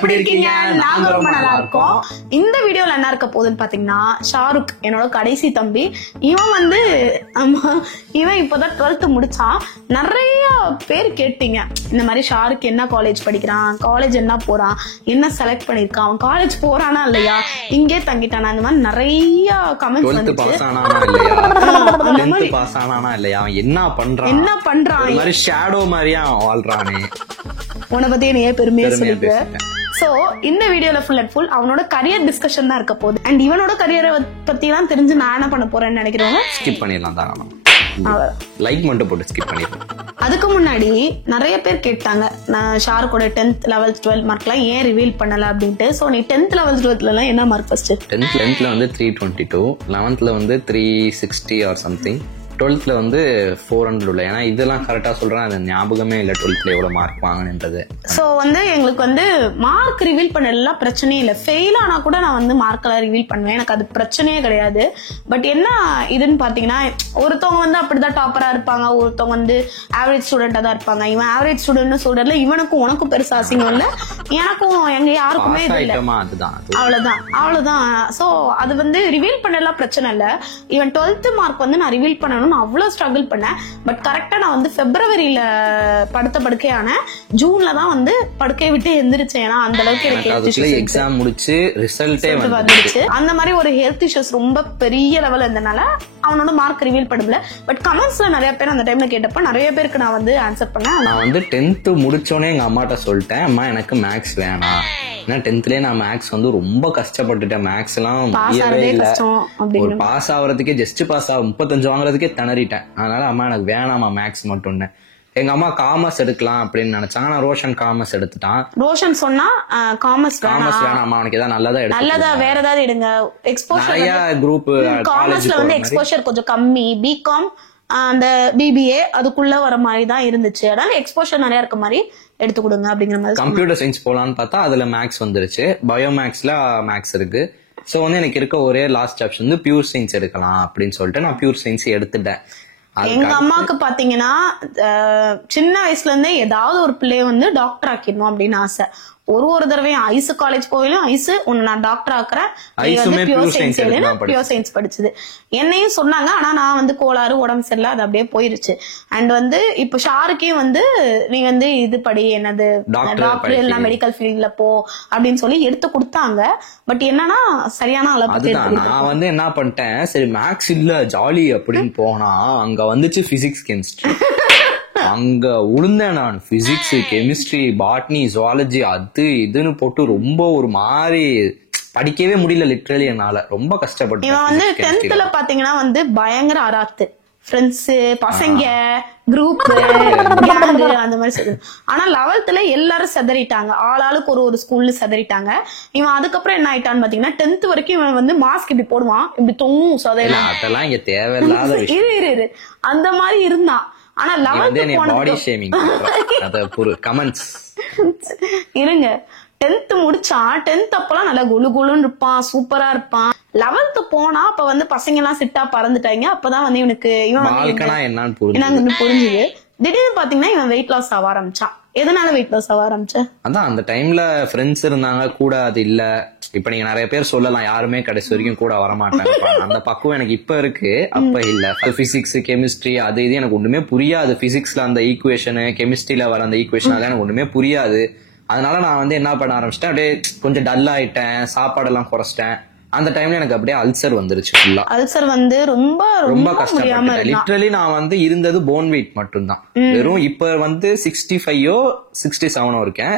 எப்படி இருக்கீங்க? நாங்க ரொம்ப நல்லா இருக்கோம். இந்த வீடியோல என்ன இருக்க போகுதுன்னு பாத்தீங்கன்னா, ஷாருக் என்னோட கடைசி தம்பி. இவன் இப்பதான் 12th முடிச்சான். நிறைய பேர் கேட்டீங்க இந்த மாதிரி ஷாருக் என்ன காலேஜ் படிக்கிறான், காலேஜ் என்ன போறான், என்ன செலக்ட் பண்ணிருக்கான், அவன் காலேஜ் போறானா இல்லையா, இங்கே தங்கிட்டானா, இந்த மாதிரி நிறைய கமெண்ட்ஸ் வந்துச்சு. என்ன பண்றான் மாதிரி ஷேடோ மாதிரியா வாழ்றானே. உன்னை பத்தி என்ன பெருமையா சொல்லிக்கிறேன். சோ இந்த வீடியோல ஃபுல் அண்ட் ஃபுல் அவனோட கரியர் டிஸ்கஷன் தான் இருக்க போகுது. அண்ட் இவனோட கரியரை பத்தி எல்லாம் தெரிஞ்சு நான் என்ன பண்ண போறேன்னு நினைக்கிறவங்க ஸ்கிப் பண்ணிடலாம் தான். லைக் மட்டும் போட்டு ஸ்கிப் பண்ணிடலாம். அதுக்கு முன்னாடி நிறைய பேர் கேட்டாங்க, நான் ஷாருக்கோட 10th 11th 12th மார்க் எல்லாம் ஏன் ரிவீல் பண்ணல அப்படின்ட்டு. சோ நீ 10th 11th 12th எல்லாம் என்ன மார்க் ஃபர்ஸ்ட்? 10th வந்து 322, 11th வந்து 360 ஆர் சம்திங், 12th வந்து 400 உள்ள. ஏன்னா இதெல்லாம் கரெக்டா சொல்றேன், அது ஞாபகமே இல்ல 12th எவ்வளவு மார்க் வாங்கினது. சோ எங்களுக்கு மார்க் ரிவீல் பண்ணல பிரச்சனையே இல்ல. ஃபெயில் ஆனா கூட நான் மார்க் எல்லாம் ரிவீல் பண்ணுவேன், எனக்கு அது பிரச்சனையே கிடையாது. பட் என்ன இதுன்னு பாத்தீங்கன்னா, ஒருத்தவங்க அப்படிதான் டாப்பரா இருப்பாங்க, ஒருத்தவங்க ஆவரேஜ் ஸ்டூடெண்டா தான் இருப்பாங்க. இவன் ஆவரேஜ் ஸ்டூடெண்ட் சொல்றதுல இவனுக்கும் உனக்கும் பெருசா அசிங்கம் இல்ல, எனக்கும் எங்க யாருக்குமே இது இல்ல. அவ்வளவுதான். சோ அது ரிவீல் பண்ணலாம் பிரச்சனை இல்ல. இவன் 12th மார்க் நான் ரிவீல் பண்ணணும் அவ்வளவு ஸ்ட்ரகிள் பண்ணேன். பட் கரெக்டா நான் பிப்ரவரியில படுக்கையான ஜூன்ல தான் படுக்கையை விட்டு எந்திரிச்சேன். ஏன்னா அந்த அளவுக்கு எனக்கு எக்ஸாம் முடிச்சு ரிசல்ட்டே வந்துச்சு. அந்த மாதிரி ஒரு ஹெல்த் இஷ்யூஸ் ரொம்ப பெரிய லெவல் இருந்தனால அவனோட மார்க் ரிவீல் பண்ணல. பட் கமெண்ட்ஸ்ல நிறைய பேர் அந்த டைம்ல கேட்டப்ப நிறைய பேருக்கு நான் ஆன்சர் பண்ணேன். நான் 10th முடிச்சோடனே எங்க அம்மாட்ட சொல்லிட்டேன், அம்மா எனக்கு மேக்ஸ் வேணாம். ஏன்னா 10thலயே நான் மேக்ஸ் ரொம்ப கஷ்டப்பட்டுட்டேன். மேக்ஸ் எல்லாம் ஒரு பாஸ் ஆகுறதுக்கே, ஜஸ்ட் பாஸ் ஆகும் 35 வாங்குறதுக்கே திணறிட்டேன். அதனால அம்மா எனக்கு வேணாமா மேக்ஸ் மட்டும்னு. எங்க அம்மா காமர்ஸ் எடுக்கலாம் அப்படின்னு நினைச்சாங்க. நான் ரோஷன் காமர்ஸ் எடுத்துட்டான். ரோஷன் சொன்னா காமர்ஸ் வேணாமா, அவனுக்கு ஏதாவது நல்லதா வேற ஏதாவது எடுங்க. எக்ஸ்போஷர் குரூப் காமர்ஸ்ல எக்ஸ்போஷர் கொஞ்சம் கம்மி. பிகாம் அந்த பிபிஏ அதுக்குள்ள வர மாதிரி தான் இருந்துச்சு. அதனால எக்ஸ்போஷர் நிறைய இருக்க மாதிரி எடுத்து கொடுங்க அப்படிங்கிற மாதிரி. கம்ப்யூட்டர் சயின்ஸ் போலான்னு பார்த்தா அதுல மேக்ஸ் வந்துருச்சு, பயோ மேக்ஸ்ல மேக்ஸ் இருக்கு. சோ எனக்கு இருக்க ஒரே லாஸ்ட் ஆப்ஷன் பியூர் சயின்ஸ் எடுக்கலாம் அப்படின்னு சொல்லிட்டு நான் பியூர் சயின்ஸ் எடுத்துட்டேன். எங்க அம்மாவுக்கு பாத்தீங்கன்னா சின்ன வயசுல இருந்தே ஏதாவது ஒரு பிள்ளைய டாக்டர் ஆக்கிடணும் அப்படின்னு ஆசை. ஒரு தடவையும் ஐசு காலேஜ் போயிலும் ஐசு உன்னை நான் டாக்டர் ஆக்குறேன், பியூர் சயின்ஸ் படிச்சது என்னையும் சொன்னாங்க. ஆனா நான் கோளாறு உடம்பு சரியில்லை, அது அப்படியே போயிருச்சு. அண்ட் இப்ப ஷாருக்கே நீ இது படி என்னது டாக்டர் இல்ல மெடிக்கல் ஃபீல்ட்ல போ அப்படின்னு சொல்லி எடுத்து கொடுத்தாங்க. பட் என்னன்னா சரியான அளவுக்கு நான் என்ன பண்ணிட்டேன், சரி மேக்ஸ் இல்ல ஜாலி அப்படின்னு போனா அங்க வந்துச்சு பிசிக்ஸ் கெமிஸ்ட்ரி. அங்க உளுந்தேன் நான். பிசிக்ஸ் கெமிஸ்ட்ரி பாட்னி ஜுவாலஜி அது இதுன்னு போட்டு ரொம்ப ஒரு மாதிரி படிக்கவே முடியல. லிட்டரலி என்னால ரொம்ப கஷ்டப்பட்டேன். இவன் 10th பாத்தீங்கன்னா பயங்கர அராத்து, ஃப்ரெண்ட்ஸ் பசங்க குரூப் அந்த மாதிரி. ஆனா 11th எல்லாரும் செதறிட்டாங்க, ஆளாளுக்கு ஒரு ஸ்கூல்ல செதறிட்டாங்க. இவன் அதுக்கப்புறம் என்ன ஆயிட்டான்னு பாத்தீங்கன்னா 10th வரைக்கும் இவன் மாஸ்க் இப்படி போடுவான், இப்படி தொங்கும் சதையெல்லாம். அதெல்லாம் இங்க தேவையில்லாத இரு அந்த மாதிரி இருந்தான். ஆனா 11th இருங்க 10th முடிச்சான். 10th அப்பெல்லாம் நல்லா குளு குளுன்னு இருப்பான், சூப்பரா இருப்பான். 11th போனா அப்ப பசங்க எல்லாம் சிட்டா பறந்துட்டாங்க. அப்பதான் இவனுக்கு என்னன்னு புரிஞ்சுது. திடீர்னு பாத்தீங்கன்னா இவன் வெயிட் லாஸ் ஆக ஆரம்பிச்சான். எதனால வெயிட் லாஸ் ஆக ஆரம்பிச்சா? அதான் அந்த டைம்ல ஃப்ரெண்ட்ஸ் இருந்தாங்க கூட, அது இல்ல. இப்ப நீங்க நிறைய பேர் சொல்லலாம் யாருமே கடைசி வரைக்கும் கூட வரமாட்டாங்க. அந்த பக்குவம் எனக்கு இப்ப இருக்கு, அப்ப இல்ல. பிசிக்ஸ் கெமிஸ்ட்ரி அது இது எனக்கு ஒண்ணுமே புரியாது. பிசிக்ஸ்ல அந்த ஈக்குவேஷன், கெமிஸ்ட்ரியில வர அந்த ஈக்குவேஷன் அதெல்லாம் எனக்கு ஒண்ணுமே புரியாது. அதனால நான் என்ன பண்ண ஆரம்பிச்சிட்டேன், அப்படியே கொஞ்சம் டல் ஆயிட்டேன், சாப்பாடெல்லாம் குறைச்சிட்டேன். அந்த டைம்ல எனக்கு அப்படியே அல்சர் வந்துருச்சு. ஃபுல்லா அல்சர் ரொம்ப ரொம்ப கஷ்டப்பட்டேன். லிட்டரலி நான் இருந்தது போன் வெயிட் மட்டும்தான். வெறும் இப்ப 65 67 இருக்கேன்.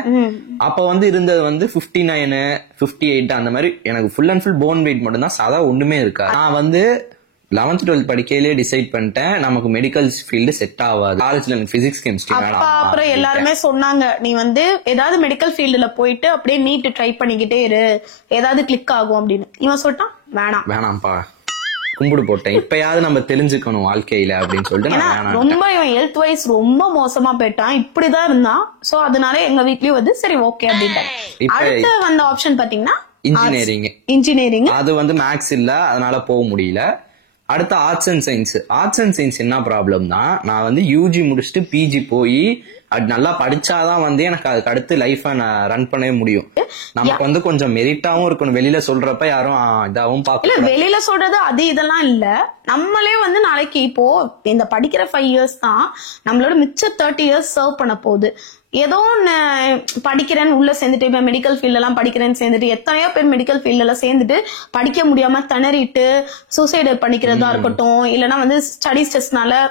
அப்ப இருந்தது 59 58 அந்த மாதிரி. எனக்கு full and full phone weight மட்டும் தான், சாதா ஒண்ணுமே இருக்கா. நான் 11th 12th படிக்கையிலே டிசைட் பண்ணிட்டேன், நமக்கு மெடிக்கல் ஃபீல்டு செட் ஆகாது. காலேஜ்ல எனக்கு பிசிக்ஸ் கெமிஸ்ட்ரி வேணாம். அப்புறம் எல்லாருமே சொன்னாங்க, நீ ஏதாவது மெடிக்கல் ஃபீல்டுல போயிட்டு அப்படியே நீட் ட்ரை பண்ணிக்கிட்டே இரு, ஏதாவது கிளிக் ஆகும் அப்படின்னு. இவன் சொல்லிட்டான் வேணாம்ப்பா, கும்பிடு போட்டேன். இப்பயாவது நம்ம தெரிஞ்சுக்கணும் வாழ்க்கையில அப்படின்னு சொல்லிட்டு ரொம்ப இவன் ஹெல்த் வைஸ் ரொம்ப மோசமா போயிட்டான். இப்படிதான் இருந்தான். சோ அதனால எங்க வீட்லயும் சரி ஓகே அப்படின்ட்டாங்க. அடுத்து வந்த ஆப்ஷன் பாத்தீங்கன்னா இன்ஜினியரிங். அது மேக்ஸ் இல்ல, அதனால போக முடியல. அடுத்த arts and science. Arts and science என்ன ப்ராப்ளம்னா, நான் யூஜி முடிச்சுட்டு பிஜி போய் அது நல்லா படிச்சாதான் வந்து எனக்கு அதுக்கு அடுத்து லைஃப ரன் பண்ணவே முடியும். நமக்கு வந்து கொஞ்சம் மெரிட்டாவும் இருக்கணும். வெளியில சொல்றப்ப யாரும் இதாவும் இல்ல வெளியில சொல்றது அது இதெல்லாம் இல்ல. நம்மளே வந்து நாளைக்கு இப்போ இந்த படிக்கிற 5 years தான் நம்மளோட மிச்ச 30 years சர்வ் பண்ண போகுது. ஏதோ ஒன்னு படிக்கிறேன்னு உள்ள சேர்ந்துட்டு, இப்ப மெடிக்கல் ஃபீல்ட் எல்லாம் படிக்கிறேன்னு சேர்ந்துட்டு, எத்தனையோ பேர் மெடிக்கல் ஃபீல்ட் எல்லாம் சேர்ந்துட்டு படிக்க முடியாம திணறிட்டு சூசைடு பண்ணிக்கிறதா இருக்கட்டும், இல்லைன்னா வந்து ஸ்டடி ஸ்ட்ரெஸ்னால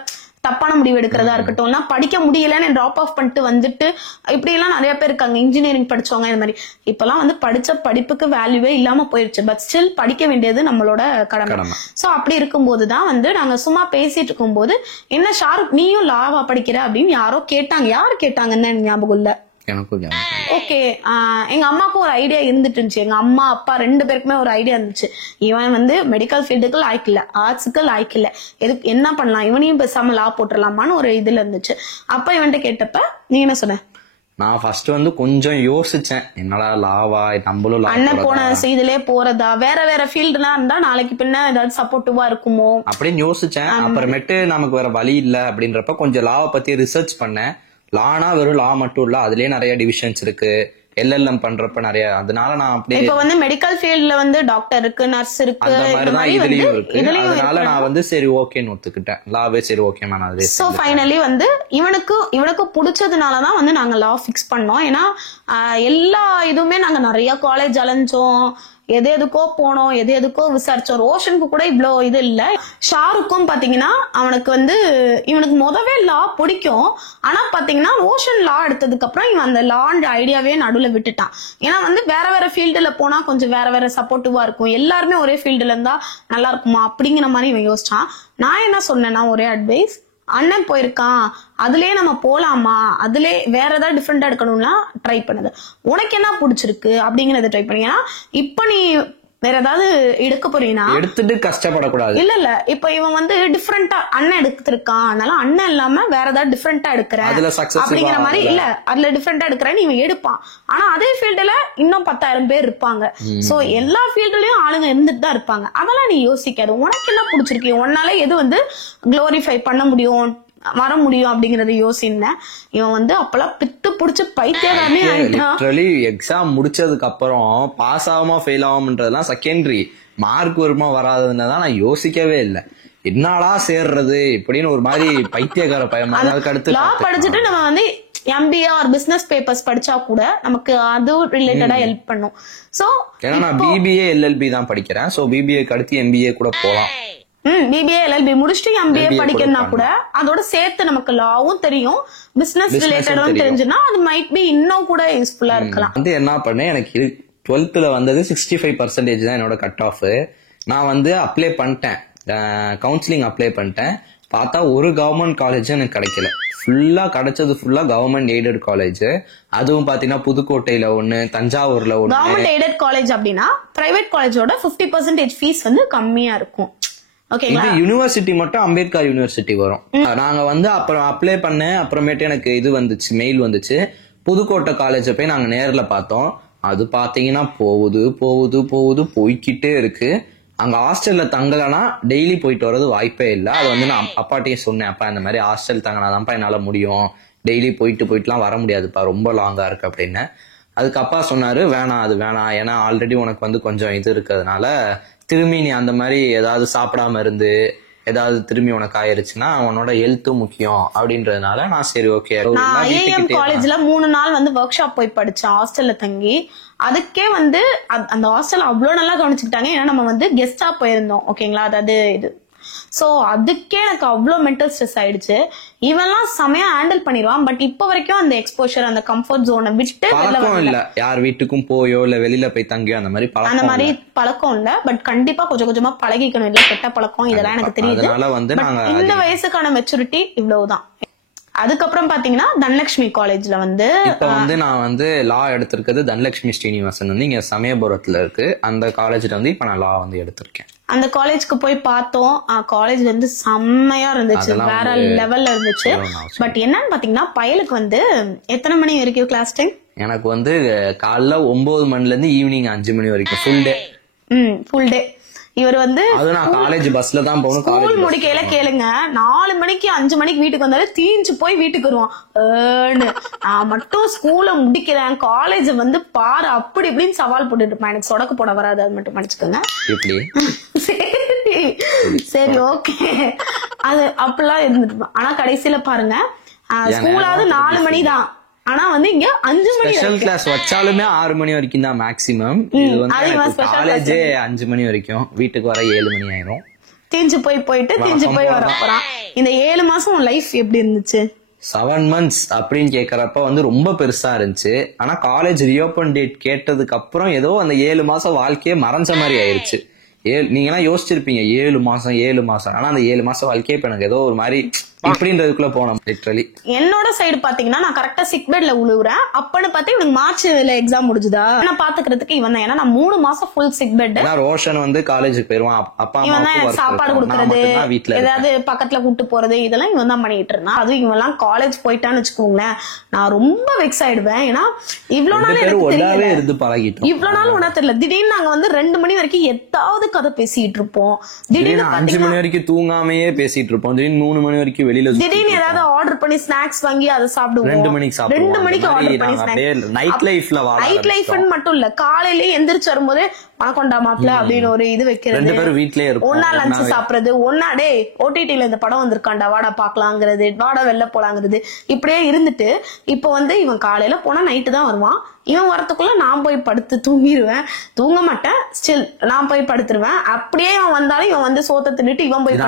தப்பான முடிவு எடுக்கிறதா இருக்கட்டும், இல்ல படிக்க முடியலன்னு டிராப் ஆஃப் பண்ணிட்டு வந்துட்டு இப்படி எல்லாம் நிறைய பேர் இருக்காங்க. இன்ஜினியரிங் படிச்சவங்க இந்த மாதிரி இப்பெல்லாம் வந்து படிச்ச படிப்புக்கு வேல்யூவே இல்லாம போயிருச்சு. பட் ஸ்டில் படிக்க வேண்டியது நம்மளோட கடமை. சோ அப்படி இருக்கும்போதுதான் வந்து நாங்க சும்மா பேசிட்டு இருக்கும்போது, என்ன ஷாருக் நீயும் லாவா படிக்கிற அப்படின்னு யாரோ கேட்டாங்க. யாரு கேட்டாங்கன்னு ஞாபகம் இல்ல. ஓகே, எங்க அம்மாக்கும் ஒரு ஐடியா இருந்துட்டு இருந்துச்சு. எங்க அம்மா அப்பா 2 பேருக்குமே ஒரு ஐடியா இருந்துச்சு. இவன் வந்து மெடிக்கல் ஃபீல்டுக்கு லாய்க்கு இல்ல, ஆர்ட்ஸுக்கு லாய்க்கு இல்ல, எதுக்கு என்ன பண்ணலாம், இவனையும் பேசாம லா போட்டுடலாமான்னு ஒரு இதுல இருந்துச்சு. அப்ப இவன்ட்ட கேட்டப்ப நீ என்ன சொன்ன? நான் ஃபர்ஸ்ட் வந்து கொஞ்சம் யோசிச்சேன், என்னடா லாவா நம்மளும் அண்ணன் போன இதுலயே போறதா, வேற வேற ஃபீல்டுலாம் இருந்தா நாளைக்கு பின்ன ஏதாவது சப்போர்ட்டிவா இருக்குமோ அப்படின்னு யோசிச்சேன். அப்புறமேட்டு நமக்கு வேற வழி இல்ல அப்படின்றப்ப கொஞ்சம் லாவை பத்தி ரிசர்ச் பண்ணேன். லானா வெறும் லா மட்டும் இல்ல, அதுலயே நிறைய டிவிஷன்ஸ் இருக்கு. LLM பண்றப்ப நிறைய, அதனால நான் அப்படி இப்ப வந்து மெடிக்கல் ஃபீல்ட்ல வந்து டாக்டர் இருக்கு, நர்ஸ் இருக்கு, அந்த மாதிரி தான் இதுலயும் இருக்கு. அதனால நான் வந்து சரி ஓகேன்னு ஒத்துக்கிட்டேன். லாவே சரி ஓகே நான் அதே. சோ ஃபைனலி வந்து இவனுக்கு பிடிச்சதுனாலதான் வந்து நாங்க லா பிக்ஸ் பண்ணோம். ஏன்னா எல்லா இதுவுமே நாங்க நிறைய காலேஜ் அலைஞ்சோம், எது எதுக்கோ போனோம், எது எதுக்கோ விசாரிச்சோம். ரோஷனுக்கு கூட இவ்வளோ இது இல்ல. ஷாருக்கும் பாத்தீங்கன்னா இவனுக்கு முதவே லா பிடிக்கும். ஆனா பாத்தீங்கன்னா ரோஷன் லா எடுத்ததுக்கு அப்புறம் இவன் அந்த லாண்ட் ஐடியாவே நடுவுல விட்டுட்டான். ஏன்னா வந்து வேற வேற ஃபீல்டுல போனா கொஞ்சம் வேற வேற சப்போர்ட்டிவா இருக்கும், எல்லாருமே ஒரே ஃபீல்டுல இருந்தா நல்லா இருக்குமா அப்படிங்கிற மாதிரி இவன் யோசிச்சான். நான் என்ன சொன்னேன்னா ஒரே அட்வைஸ், அண்ணன் போயிருக்கான் அதுலயே நம்ம போலாமா, அதுலயே வேற ஏதாவது டிஃப்ரெண்டா எடுக்கணும்னா ட்ரை பண்ணுது, உனக்கு என்ன பிடிச்சிருக்கு அப்படிங்கறத ட்ரை பண்ணி. ஏன்னா இப்ப நீ வேற ஏதாவது எடுக்க போறீங்கன்னா எடுத்துட்டு கஷ்டப்படக்கூடாது. இல்ல இப்ப இவன் வந்து டிஃப்ரெண்டா அண்ணன் எடுத்திருக்கான், அதனால அண்ணன் இல்லாம வேற ஏதாவது டிஃப்ரெண்டா எடுக்கிறேன் அப்படிங்கிற மாதிரி இல்ல, அதுல டிஃப்ரெண்டா எடுக்கிறேன்னு இவன் எடுப்பான். ஆனா அதே ஃபீல்டுல இன்னும் 10,000 பேர் இருப்பாங்க. சோ எல்லா ஃபீல்டுலயும் ஆளுங்க இருந்துட்டு தான் இருப்பாங்க. அதெல்லாம் நீ யோசிக்காது, உனக்கு என்ன பிடிச்சிருக்கு, உன்னால எது வந்து குளோரிஃபை பண்ண முடியும், வர முடியும் அப்படிங்கறத யோசினேன். இவன் வந்து அப்பெல்லாம் பித்து புடிச்சு பைத்தியக்காரனே ஆயிட்டான். லிட்டரலி எக்ஸாம் முடிச்சதுக்கு அப்புறம் பாஸ் ஆகாம ஃபெயில் ஆகாமன்றதுலாம் செகண்டரி, மார்க் வருமா வராதுன்னதான் நான் யோசிக்கவே இல்லை. என்னடா சேர்றது இப்படின்னு ஒரு மாதிரி பைத்தியக்கார பயமா. அதுக்கு அடுத்து லா படிச்சுட்டு நம்ம வந்து MBA ஆர் பிசினஸ் பேப்பர்ஸ் படிச்சா கூட நமக்கு அது ரிலேட்டடா ஹெல்ப் பண்ணும். சோ ஏன்னா நான் BBA LLB தான் படிக்கிறேன். சோ BBA அடுத்து MBA கூட போலாம். BBA LLB முடிச்சுட்டு MBA படிக்கணும்னா கூட அதோட சேர்த்து நமக்கு லாவும் தெரியும், பிசினஸ் ரிலேட்டடும் தெரிஞ்சுன்னா அது மைட் பி இன்னும் கூட யூஸ்ஃபுல்லா இருக்கலாம். வந்து என்ன பண்ணேன், எனக்கு 12th வந்தது 65% தான் என்னோட கட் ஆஃப். நான் வந்து அப்ளை பண்ணிட்டேன், கவுன்சிலிங் அப்ளை பண்ணிட்டேன். பார்த்தா ஒரு கவர்மெண்ட் காலேஜ் எனக்கு கிடைக்கல. ஃபுல்லா கிடைச்சது ஃபுல்லா கவர்மெண்ட் எய்டட் காலேஜ். அதுவும் பாத்தீங்கன்னா புதுக்கோட்டையில ஒண்ணு, தஞ்சாவூர்ல ஒண்ணு. கவர்மெண்ட் எய்டட் காலேஜ் அப்படின்னா பிரைவேட் காலேஜோட 50% ஃபீஸ் வந்து கம்மியா இருக்கும். இது யூனிவர்சிட்டி மட்டும் அம்பேத்கர் யூனிவர்சிட்டி வரும். நாங்க வந்து அப்புறம் அப்ளை பண்ணேன். அப்புறமேட்டு எனக்கு இது வந்துச்சு, மெயில் வந்துச்சு. புதுக்கோட்டை காலேஜ போய் நாங்க நேர்ல பார்த்தோம். அது பாத்தீங்கன்னா போகுது போய்கிட்டே இருக்கு. அங்க ஹாஸ்டல்ல தங்கலனா டெய்லி போயிட்டு வர்றது வாய்ப்பே இல்லை. அது வந்து நான் அப்பாட்டையும் சொன்னேன், அப்பா இந்த மாதிரி ஹாஸ்டல் தங்கினாதான்ப்பா என்னால முடியும், டெய்லி போயிட்டுலாம் வர முடியாதுப்பா, ரொம்ப லாங்கா இருக்கு அப்படின்னு. அதுக்கு அப்பா சொன்னாரு, வேணாம் அது வேணாம், ஏன்னா ஆல்ரெடி உனக்கு வந்து கொஞ்சம் இது இருக்கிறதுனால திரும்பி நீ அந்த மாதிரி ஏதாவது சாப்பிடாம இருந்து ஏதாவது திரும்பி உனக்கு ஆயிருச்சுன்னா உன்னோட ஹெல்த்தும் முக்கியம் அப்படின்றதுனால நான் சரி ஓகே. நான் காலேஜ்ல 3 நாள் வந்து ஒர்க் ஷாப் போய் படிச்சேன் ஹாஸ்டல்ல தங்கி. அதுக்கே வந்து அந்த ஹாஸ்டல் அவ்வளவு நல்லா கவனிச்சுக்கிட்டாங்க. ஏன்னா நம்ம வந்து கெஸ்டா போயிருந்தோம், ஓகேங்களா, அதாவது இது. சோ அதுக்கே எனக்கு அவ்வளவு மென்டல் ஸ்ட்ரெஸ் ஆயிடுச்சு. இவெல்லாம் செமையா ஹேண்டில் பண்ணிடுவான். பட் இப்ப வரைக்கும் அந்த எக்ஸ்போஷர், அந்த கம்ஃபர்ட் ஜோனை விட்டு பழக்கம் இல்ல. யார் வீட்டுக்கும் போயோ இல்ல வெளியில போய் தங்கியோ அந்த மாதிரி பழக்கம் இல்ல. பட் கண்டிப்பா கொஞ்சம் கொஞ்சமா பழகிக்கணும். இல்ல கெட்ட பழக்கம் இதெல்லாம் எனக்கு தெரியுது. இந்த வயசுக்கான மெச்சூரிட்டி இவ்வளவுதான். அதுக்கப்புறம் பாத்தீங்கன்னா தனலட்சுமி காலேஜ்ல வந்து இப்ப வந்து நான் வந்து லா எடுத்திருக்கிறது தனலட்சுமி ஸ்ரீனிவாசன் வந்து இங்க சமயபுரத்துல இருக்கு. அந்த காலேஜ்ல வந்து இப்ப நான் லா வந்து எடுத்திருக்கேன். அந்த காலேஜ்க்கு போய் பார்த்தோம். காலேஜ் வந்து செம்மையா இருந்துச்சு, வேற லெவல்ல இருந்துச்சு. பட் என்னன்னு பாத்தீங்கன்னா பயலுக்கு வந்து எத்தனை மணி வரைக்கும் கிளாஸ் டைம்? எனக்கு வந்து காலைல 9 மணில இருந்து ஈவினிங் 5 மணி வரைக்கும் ஃபுல் டே. Full day. இவர் வந்து நான் காலேஜ் பஸ்ல தான் போகணும். ஸ்கூல் முடிக்கையில கேளுங்க 4 மணிக்கு 5 மணிக்கு வீட்டுக்கு வந்தாலே தீஞ்சு போய் வீட்டுக்கு வருவான். நான் மட்டும் ஸ்கூல முடிக்கிறேன், காலேஜ் வந்து பாரு அப்படி இப்படின்னு சவால் போட்டுட்டு இருப்பேன். எனக்கு சொடக்கு போட வராது, அது மட்டும் மன்னிச்சுக்கோங்க. சரி ஓகே, அது அப்படிலாம் இருந்துட்டு. ஆனா கடைசியில பாருங்க ஸ்கூலாவது 4 மணி தான், ஆனா வந்து இங்க 5 மணி ஸ்பெஷல் கிளாஸ் வச்சாலுமே 6 மணி வரைக்கும் தான் மேக்ஸிமம். இது வந்து காலேஜே 5 மணி வரைக்கும், வீட்டுக்கு வர 7 மணி ஆயிரும். தீஞ்சு போய் வர போறான். இந்த 7 மாசம் லைஃப் எப்படி இருந்துச்சு? 7 months அப்படின்னு கேக்குறப்ப வந்து ரொம்ப பெருசா இருந்துச்சு. ஆனா காலேஜ் ரீஓபன் டேட் கேட்டதுக்கு அப்புறம் ஏதோ அந்த 7 மாசம் வாழ்க்கையே மறைஞ்ச மாதிரி ஆயிருச்சு. நீங்க எல்லாம் யோசிச்சிருப்பீங்க 7 மாசம், ஆனா அந்த 7 மாசம் வாழ்க்கையே இப்ப எனக்கு ஏதோ ஒரு மாதிரி இப்படின்றதுக்குள்ள போனோம் லிட்டரலி. என்னோட சைடு பாத்தீங்கன்னா நான் கரெக்டா சிக் பெட்ல உழுவுறேன். அப்பன்னு பார்த்தா இவனுக்கு மார்ச்ல எக்ஸாம் முடிஞ்சுதா, நான் பாத்துக்கிறதுக்கு இவன் தான். ஏன்னா நான் 3 மாசம் ஃபுல் சிக் பெட். ரோஷன் வந்து காலேஜுக்கு போயிருவான், அப்பா அம்மா சாப்பாடு கொடுக்கறது, ஏதாவது பக்கத்துல கூட்டு போறது, இதெல்லாம் இவன் தான் பண்ணிட்டு இருந்தான். அது இவன் எல்லாம் காலேஜ் போயிட்டான்னு வச்சுக்கோங்களேன், நான் ரொம்ப வெக்ஸ் ஆயிடுவேன். ஏன்னா இவ்வளவு நாள் இருந்து பழகிட்டோம், இவ்வளவு நாள் ஒன்னா தெரியல. திடீர்னு நாங்க வந்து 2 மணி வரைக்கும் ஏதாவது கதை பேசிட்டு இருப்போம். திடீர்னு 5 மணி வரைக்கும் தூங்காமையே பேசிட்டு இருப்போம். திடீர்னு 3 மணி வரைக்கும் திடீர்னு ஏதாவது ஆர்டர் பண்ணி ஸ்நாக்ஸ் வாங்கி அதை சாப்பிடுவோம். 2 மணிக்கு ஆர்டர் பண்ணி நைட் லைஃப் மட்டும் இல்ல, காலையிலேயே எந்திரிச்சு வரும்போது வணக்கம்டா மாப்ள அப்படின்னு ஒரு இது வைக்கிறது, ஒன்னா லஞ்ச் சாப்பிடுறது, ஒன்னா டே ஓடிடில இந்த படம் வந்திருக்காண்டா வாடா பாக்கலாங்கிறது, வாடா வெளில போலாங்கிறது, இப்படியே இருந்துட்டு இப்ப வந்து இவன் காலையில போனா நைட்டு தான் வருவான். இவன் வரத்துக்குள்ள நான் போய் படுத்து தூங்கிடுவேன். தூங்க மாட்டேன், ஸ்டில் நான் போய் படுத்துருவேன். அப்படியே இவன் வந்தாலும் இவன் வந்து சோத்த தின்னுட்டு இவன் போய்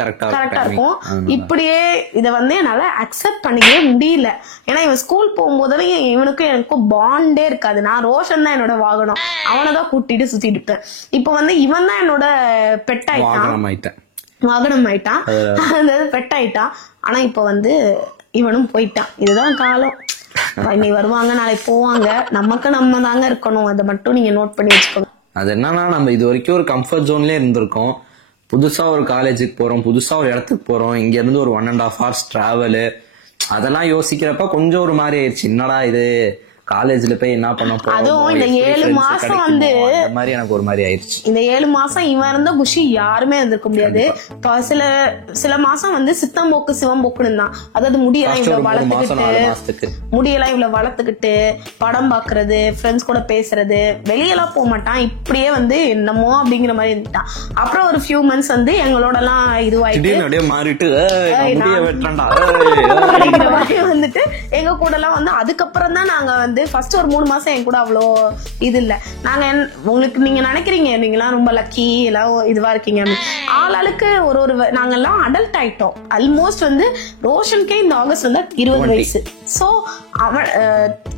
கரெக்டா இருக்கும். இப்படியே இதை வந்து என்னால அக்செப்ட் பண்ணிக்கவே முடியல. ஏன்னா இவன் ஸ்கூல் போகும்போதெல்லாம் இவனுக்கும் எனக்கும் பாண்டே இருக்காது. நான் ரோஷன் தான் என்னோட வாகனம், அவனதான் கூட்டிட்டு சுத்திட்டு இருப்பேன். இப்ப வந்து இவன் தான் என்னோட பெட் ஆயிட்டான், வாகனம் ஆயிட்டான், அதாவது பெட் ஆயிட்டான். ஆனா இப்ப வந்து இவனும் போயிட்டான். இதுதான் காலம். நீ வருவாங்க, நாளைக்கு போவாங்க, நமக்கு நம்ம தாங்க இருக்கணும். அதை மட்டும் நீங்க நோட் பண்ணி வச்சுக்கோங்க. அது என்னன்னா, நம்ம இது வரைக்கும் ஒரு கம்ஃபர்ட் ஜோன்லயே இருந்திருக்கோம். புதுசா ஒரு காலேஜுக்கு போறோம், புதுசா ஒரு இடத்துக்கு போறோம், இங்க இருந்து ஒரு 1.5 hours டிராவலு, அதெல்லாம் யோசிக்கிறப்ப கொஞ்சம் ஒரு மாதிரி ஆயிடுச்சு. என்னடா இது, காலேஜ்ல போய் என்ன பண்ண போறோம். அதுவும் இந்த 7 மாசம் வந்து மாதிரி எனக்கு ஒரு மாதிரி ஆயிடுச்சு. இந்த 7 மாசம் இவன் இருந்த குஷி யாருமே இருந்திருக்க முடியாது. சில மாசம் வந்து சித்தம்போக்கு சிவம்போக்குன்னு தான். அதாவது முடியெல்லாம் இவ்வளவு வளர்த்துக்கிட்டு படம் பாக்குறது, ஃப்ரெண்ட்ஸ் கூட பேசுறது, வெளியெல்லாம் போக மாட்டான். இப்படியே வந்து என்னமோ அப்படிங்கிற மாதிரி இருந்துட்டான். அப்புறம் ஒரு ஃபியூ மந்த்ஸ் வந்து எங்களோட எல்லாம் இதுவாயிட்டு மாறிட்டு வந்துட்டு எங்க கூட எல்லாம் வந்து அதுக்கப்புறம் தான் நாங்க வந்து ஃபர்ஸ்ட் ஒரு 3 மாசம் என் கூட அவ்வளோ இது இல்ல. நாங்க உங்களுக்கு நீங்க நினைக்கிறீங்க நீங்களாம் ரொம்ப லக்கி எல்லாம் இதுவா இருக்கீங்க. ஆளாளுக்கு ஒரு நாங்கெல்லாம் அடல்ட் ஆயிட்டோம். ஆல்மோஸ்ட் வந்து ரோஷனுக்கே இந்த ஆகஸ்ட் வந்து 20 வயசு. சோ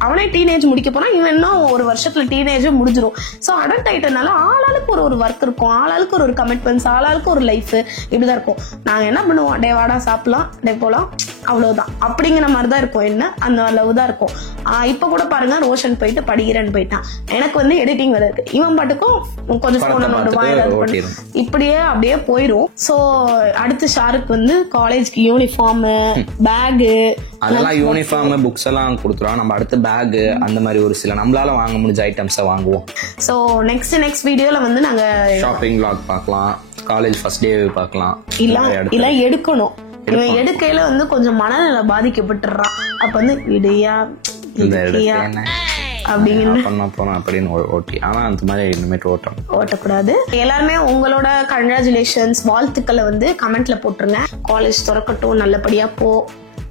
அவனே டீனேஜ் முடிக்க போனா, இவன் இன்னும் ஒரு வருஷத்துல டீனேஜ் முடிஞ்சிரும். சோ அடல்ட் ஆயிட்டனால ஆளாளுக்கு ஒரு ஒர்க் இருக்கும், ஆளாளுக்கு ஒரு கமிட்மெண்ட்ஸ், ஆளாளுக்கு ஒரு லைஃப், இப்படிதான் இருக்கும். நாங்க என்ன பண்ணுவோம், டே வாடா சாப்பிடலாம், டே போலாம், அவ்வளவுதான் அப்படிங்கிற மாதிரிதான் இருக்கும். என்ன அந்த லவ் தான் இருக்கும். இப்ப கூட பாருங்க, ரோஷன் போயிட்டு படிக்கிறேன்னு போயிட்டான். எனக்கு வந்து எடிட்டிங் வேலை இருக்கு, இவன் பாட்டுக்கும் கொஞ்சம் போன இப்படியே அப்படியே போயிரும். சோ அடுத்து ஷாருக்கு வந்து காலேஜ்க்கு யூனிஃபார்ம், பேகு, அதெல்லாம் யூனிஃபார்ம், புக்ஸ் எல்லாம் கொடுத்துருவோம். நம்ம அடுத்து பேக், அந்த மாதிரி ஒரு சில நம்மளால வாங்க முடிஞ்ச ஐட்டம்ஸை வாங்குவோம். சோ நெக்ஸ்ட் வீடியோல வந்து நாங்க ஷாப்பிங் vlog பார்க்கலாம், காலேஜ் ஃபர்ஸ்ட் டே பார்க்கலாம். இல்ல எடுக்கணும். இவன் எடுக்கையில வந்து கொஞ்சம் மனநல பாதிக்கப்பட்டுறான். அப்ப வந்து இடையா ஓட்டக்கூடாது. எல்லாருமே உங்களோட கங்க்ராச்சுலேஷன்ஸ், வாழ்த்துக்களை வந்து கமெண்ட்ல போட்டுருங்க. காலேஜ் திறக்கட்டும், நல்லபடியா போ,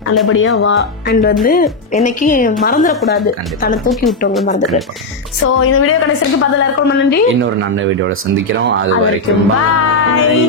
நல்லபடியா வா. அண்ட் வந்து என்னைக்கு மறந்துடக்கூடாது, தன்னை தூக்கி விட்டவங்க மறந்துடுறது. சோ இந்த வீடியோ கடைசி வரைக்கும் பார்த்ததுல இருக்கணும். நன்றி. இன்னொரு நல்ல வீடியோட சந்திக்கிறோம். அது வரைக்கும் பாய்.